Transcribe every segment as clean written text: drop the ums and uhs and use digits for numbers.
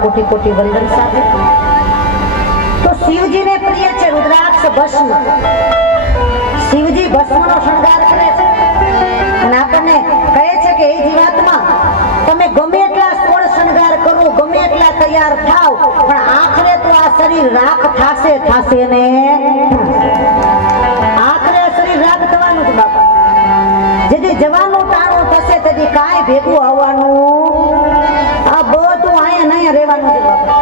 कोटि कोटि वंदन साथे। तो शिवजी ने प्रिय छे रुद्राक्ष भस्म। शिवजी भस्मनो श्रृंगार करे छे અને આપણને કહે છે કે એ જીવાત્મા તમે ગમે એટલા સોળ શ્રૃંગાર કરો, ગમે એટલા તૈયાર થાવ, પણ આખરે તો આ શરીર રાખ થાશે ને આખરે શરીર રાખ થવાનું છે બાપા। જેથી જવાનું ટાણું થશે તેથી કાંઈ ભેગું આવવાનું આ બધું અહીંયા નહીં રહેવાનું છે બાપા।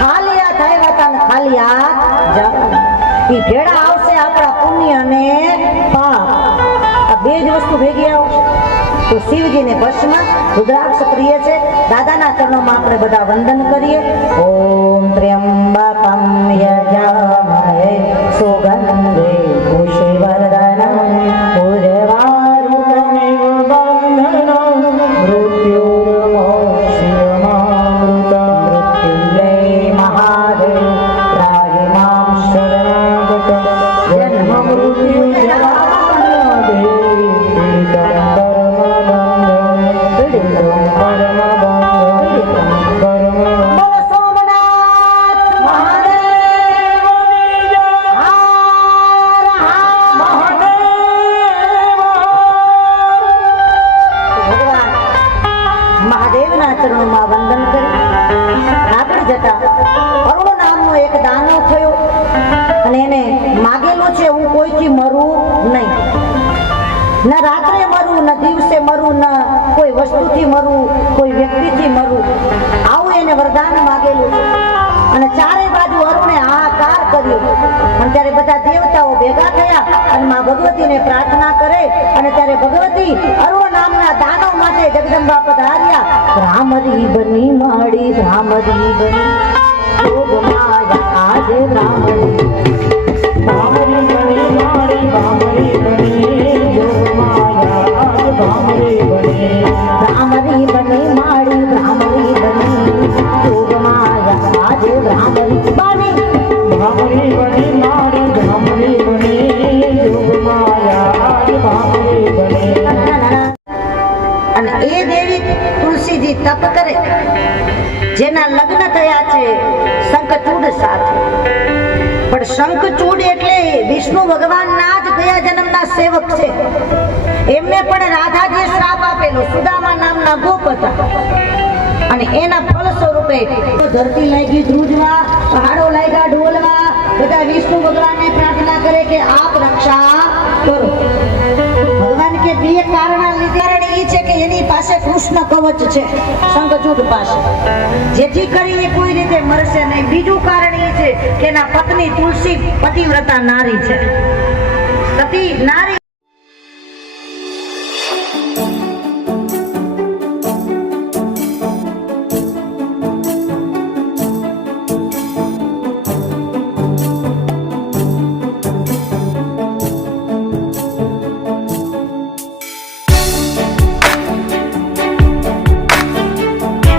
ખાલી હાથ આવ્યા હતા ને ખાલી હાથ જવાનું। એ ભેડા આવશે આપણા પુણ્ય અને પાપ, આ બે જ વસ્તુ ભેગી આવશે। તો શિવજીને ભસ્મ रुद्राक्ष प्रिय छे। दादाना चरणों में આપણે બધા વંદન કરીએ। ओम त्र्यंबकं यजामहे सुगंधे पुष्टिवर्धनम् उर्वारुकमिव बन्धनं मृत्युर्मोक्षयमामृतं। मृत्युंजय महादेव त्राहि मां વસ્તુથી મરવું નહીં. ન રાત્રે મરવું, ન દિવસે મરવું, ન કોઈ વસ્તુથી મરવું, કોઈ વ્યક્તિથી મરવું. આવું એને વરદાન માગેલું છે. અને ચારે બાજુ અરુણે હાહાકાર કર્યો. અને ત્યારે બધા દેવતાઓ ભેગા થયા અને માં ભગવતીને પ્રાર્થના કરે. અને ત્યારે ભગવતી અરુણ નામના દાનવ માટે જગદંબા પધાર્યા. ભ્રામરી બની માડી, ભ્રામરી બની યોગ માયા આજે ભ્રામરી ભામરી બની મારી ભામરી બની યોગ માયા આજ ભામરી બની ભ્રામરી બની માડી, ભ્રામરી બની યોગ માયા આજે ભ્રામરી બની. ભામરી બની મારી ભામરી બની યોગ માયા આજ ભામરી બની. અને એ દેવી તુલસીજી તપ કરે, જેના લગ્ન થયા છે શંખચૂડ સાથે. પણ શંખચૂડ એટલે વિષ્ણુ ભગવાનના જ ગયા જન્મના સેવક છે. એમને પણ રાધાજીએ શ્રાપ આપેલો. સુદામા નામના ગોપ હતા અને એના ફળ સ્વરૂપે ધરતી લાગી ધ્રુજવા, પહાડો લાગ્યા ઢોલવા. બધા વિષ્ણુ ભગવાનને પ્રાર્થના કરે કે આપ રક્ષા કરો. ભગવાન કે બે કારણ એ છે કે એની પાસે કૃષ્ણ કવચ છે શંખચૂડ પાસે, જેથી કરીને કોઈ રીતે મરશે નહીં. બીજું કારણ એ છે કે એના પત્ની તુલસી પતિવ્રતા નારી છે. સતી નારી